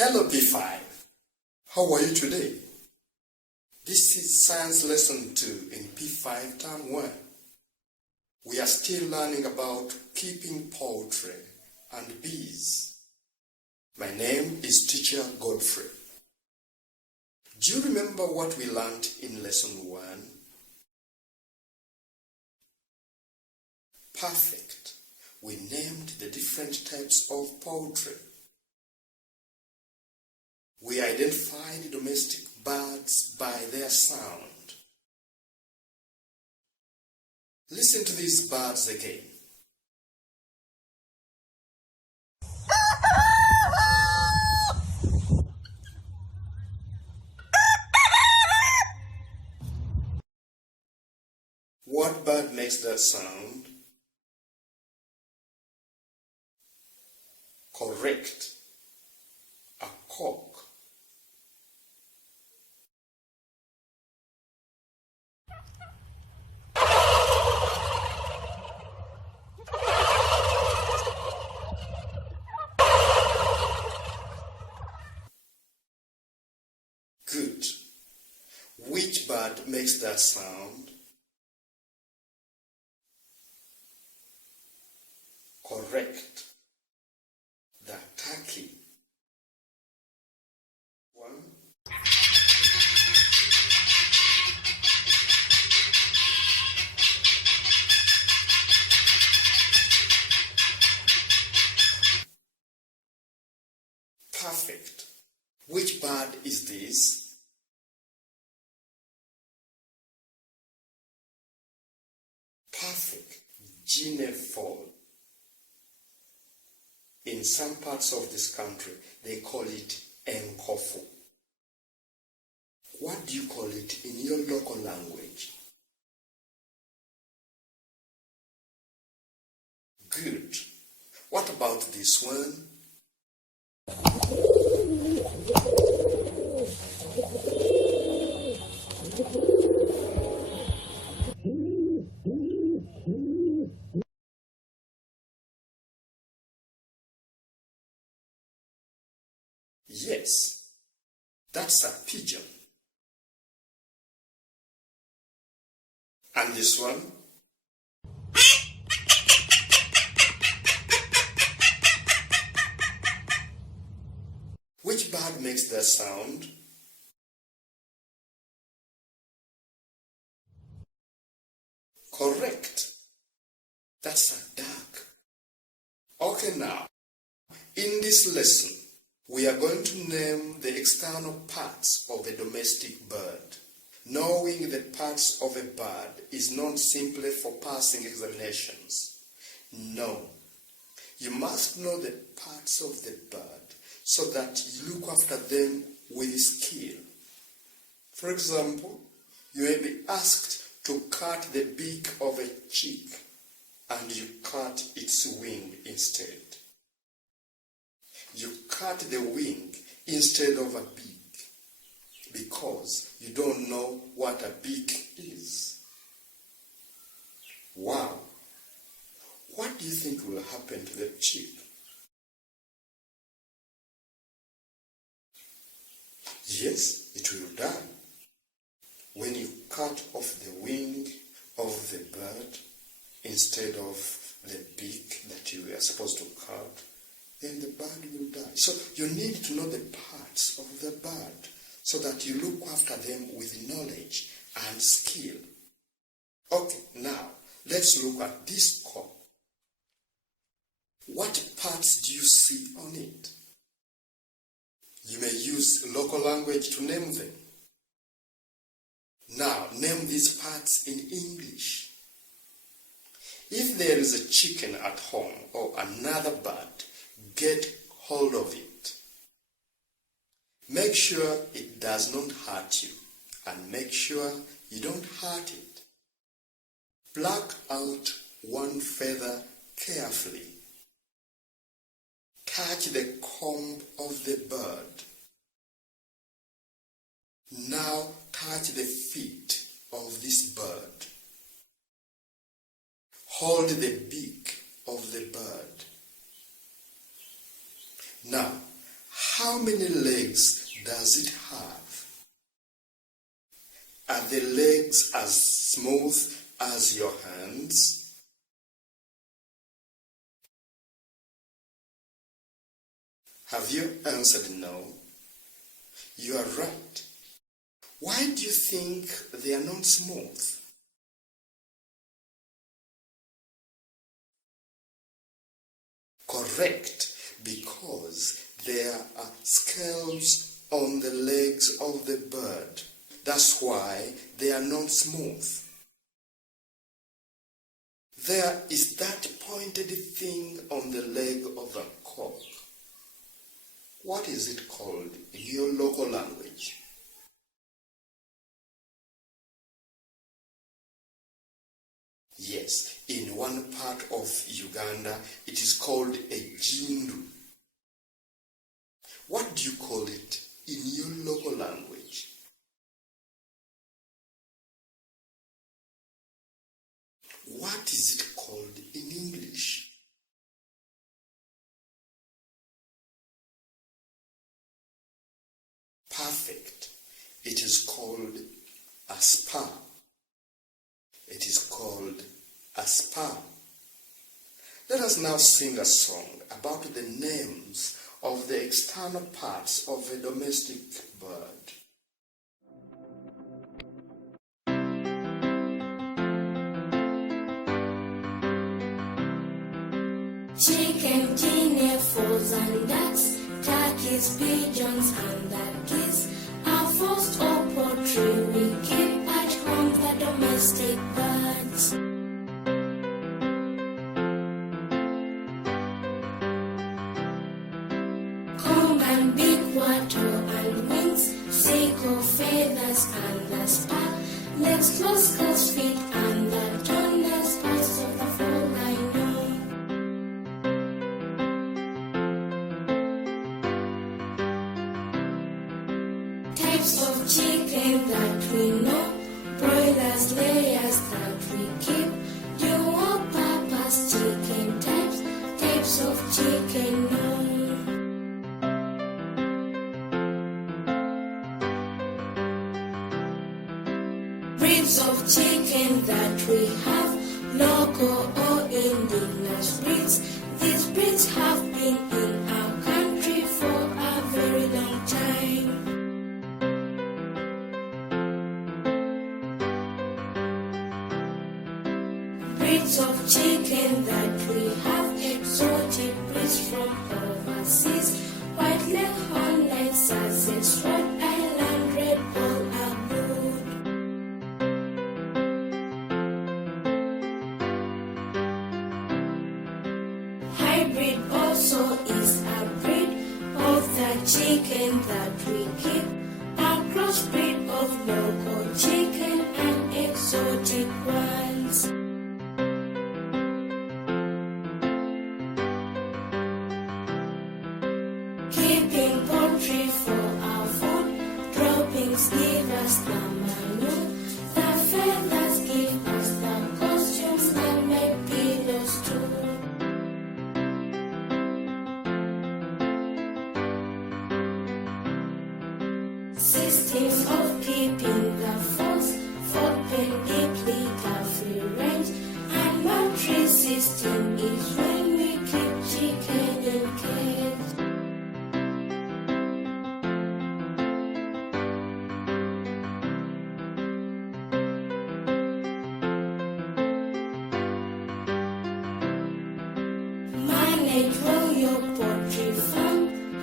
Hello P5, how are you today? This is Science Lesson 2 in P5 Term 1. We are still learning about keeping poultry and bees. My name is Teacher Godfrey. Do you remember what we learned in Lesson 1? Perfect. We named the different types of poultry. We identified domestic birds by their sound. Listen to these birds again. What bird makes that sound? Correct. A cock. Good. Which bird makes that sound? Correct. The turkey. One. Perfect. Which bird is this? Perfect. Guinea-fowl. In some parts of this country, they call it enkofu. What do you call it in your local language? Good. What about this one? Yes, that's a pigeon. And this one? Which bird makes that sound? Correct. That's a duck. Okay, now, in this lesson, we are going to name the external parts of a domestic bird. Knowing the parts of a bird is not simply for passing examinations. No. You must know the parts of the bird so that you look after them with skill. For example, you may be asked to cut the beak of a chick and you cut its wing instead. You cut the wing instead of a beak because you don't know what a beak is. Wow! What do you think will happen to the chick? Yes, it will die. When you cut off the wing of the bird instead of the beak that you were supposed to cut, then the bird will die. So you need to know the parts of the bird so that you look after them with knowledge and skill. Okay, now let's look at this cock. What parts do you see on it? You may use local language to name them. Now, name these parts in English. If there is a chicken at home or another bird, get hold of it. Make sure it does not hurt you and make sure you don't hurt it. Pluck out one feather carefully. Touch the comb of the bird. Now touch the feet of this bird. Hold the beak of the bird. Now, How many legs does it have? Are the legs as smooth as your hands? Have you answered no? You are right. Why do you think they are not smooth? Correct, because there are scales on the legs of the bird. That's why they are not smooth. There is that pointed thing on the leg of a cock. What is it called in your local language? Yes, in one part of Uganda, it is called a jindu. What do you call it in your local language? What is it called in English? Perfect. It is called a spur. It is called a spur. Let us now sing a song about the names of the external parts of a domestic bird. Chicken, tinefools and ducks, turkeys, pigeons and the geese, are forced or poultry we keep at home, the domestic birds. Comb and beak, wattle and wings, sickle, feathers and the spur, legs, claws, scales, feet and the toenails, parts of the fall I know. Types of chicken that we know, broilers, layers that we keep, dual purpose chicken types, types of chicken known. Breeds of chicken that we have, local or indigenous breeds. These breeds have been in our country for a very long time. Breeds of chicken that we have, exotic breeds from overseas, white leghorn, like Sussex, Rhode Island, red ball are good. Hybrid also is a breed of the chicken that we keep, a crossbreed of local chicken and exotic ones. Keeping poultry for our food, droppings give us the manure, the feathers give us the costumes and make pillows too. Systems of keeping the force, footprint deeply the free range, and battery system is when we keep chicken in cage. Manage well your poultry farm,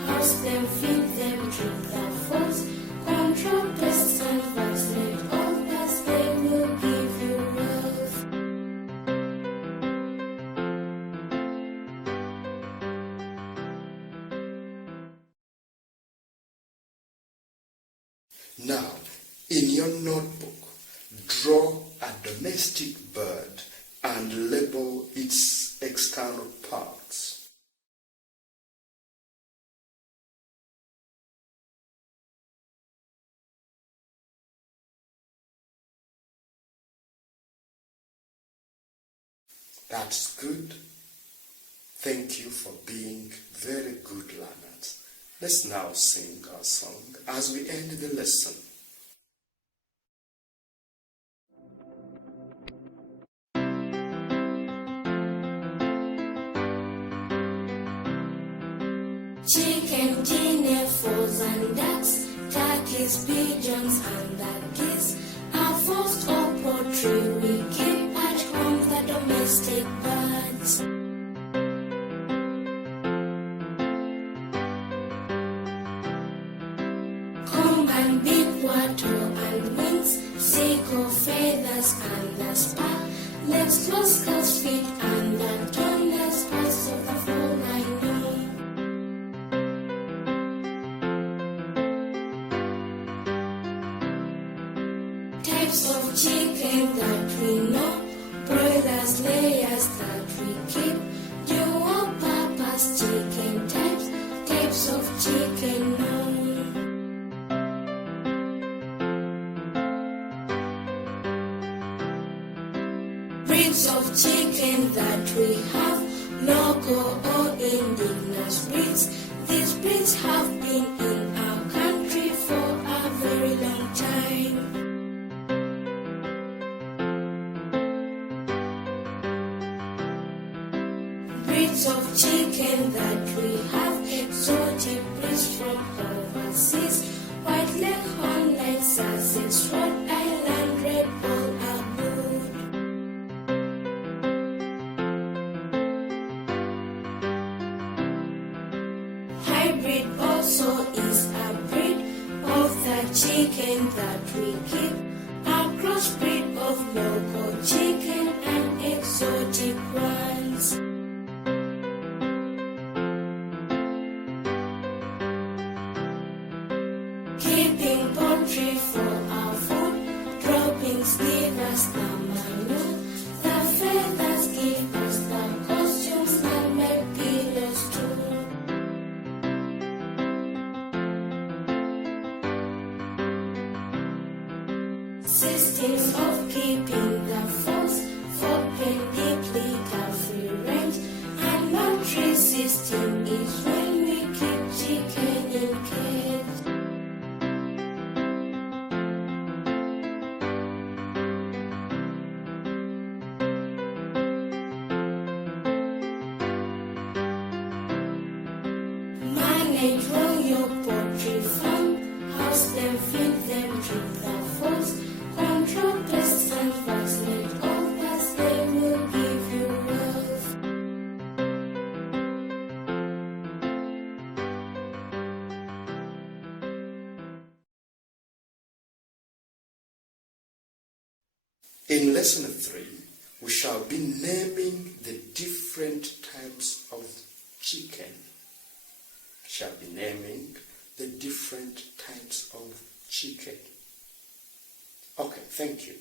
house them, feed them, drink the foods, control pests and vaccinate all pests, they will give you wealth. Now, in your notebook, draw a domestic bird and label its external parts. That's good. Thank you for being very good learners. Let's now sing our song as we end the lesson. Chicken, dinner, fowls and ducks, turkeys, pigeons and the geese are first or poultry we keep at home, the domestic birds. Comb and beak, wattle and wings, sickle, feathers and the spot, legs, claws, scales, feet and the tongueless parts of the whole I know. Types of chicken that we know, broilers, layers that we keep, dual purpose chicken types, types of chicken known. Breeds of chicken that we have, local or indigenous breeds. These breeds have been in our country for a very long time. Breeds of chicken that we have, exotic breeds from overseas, white leghorn like Sussex, Rhode Island, Red Bull are good. Hybrid also is a breed of the chicken that we keep, a crossbreed of local chicken and exotic ones. Keeping poultry for our food, droppings give us the manure, the feathers give us the costumes and make pillows too. Systems of keeping the fowls, for deeply free range, and laundry system is when we keep chicken in cage. Manage well your poultry farm, house them, feed them, treat the fowls, control pests and vaccinate all pests, they will give you wealth. In lesson 3, we shall be naming the different types of chicken. Shall be naming the different types of chicken. Okay, thank you.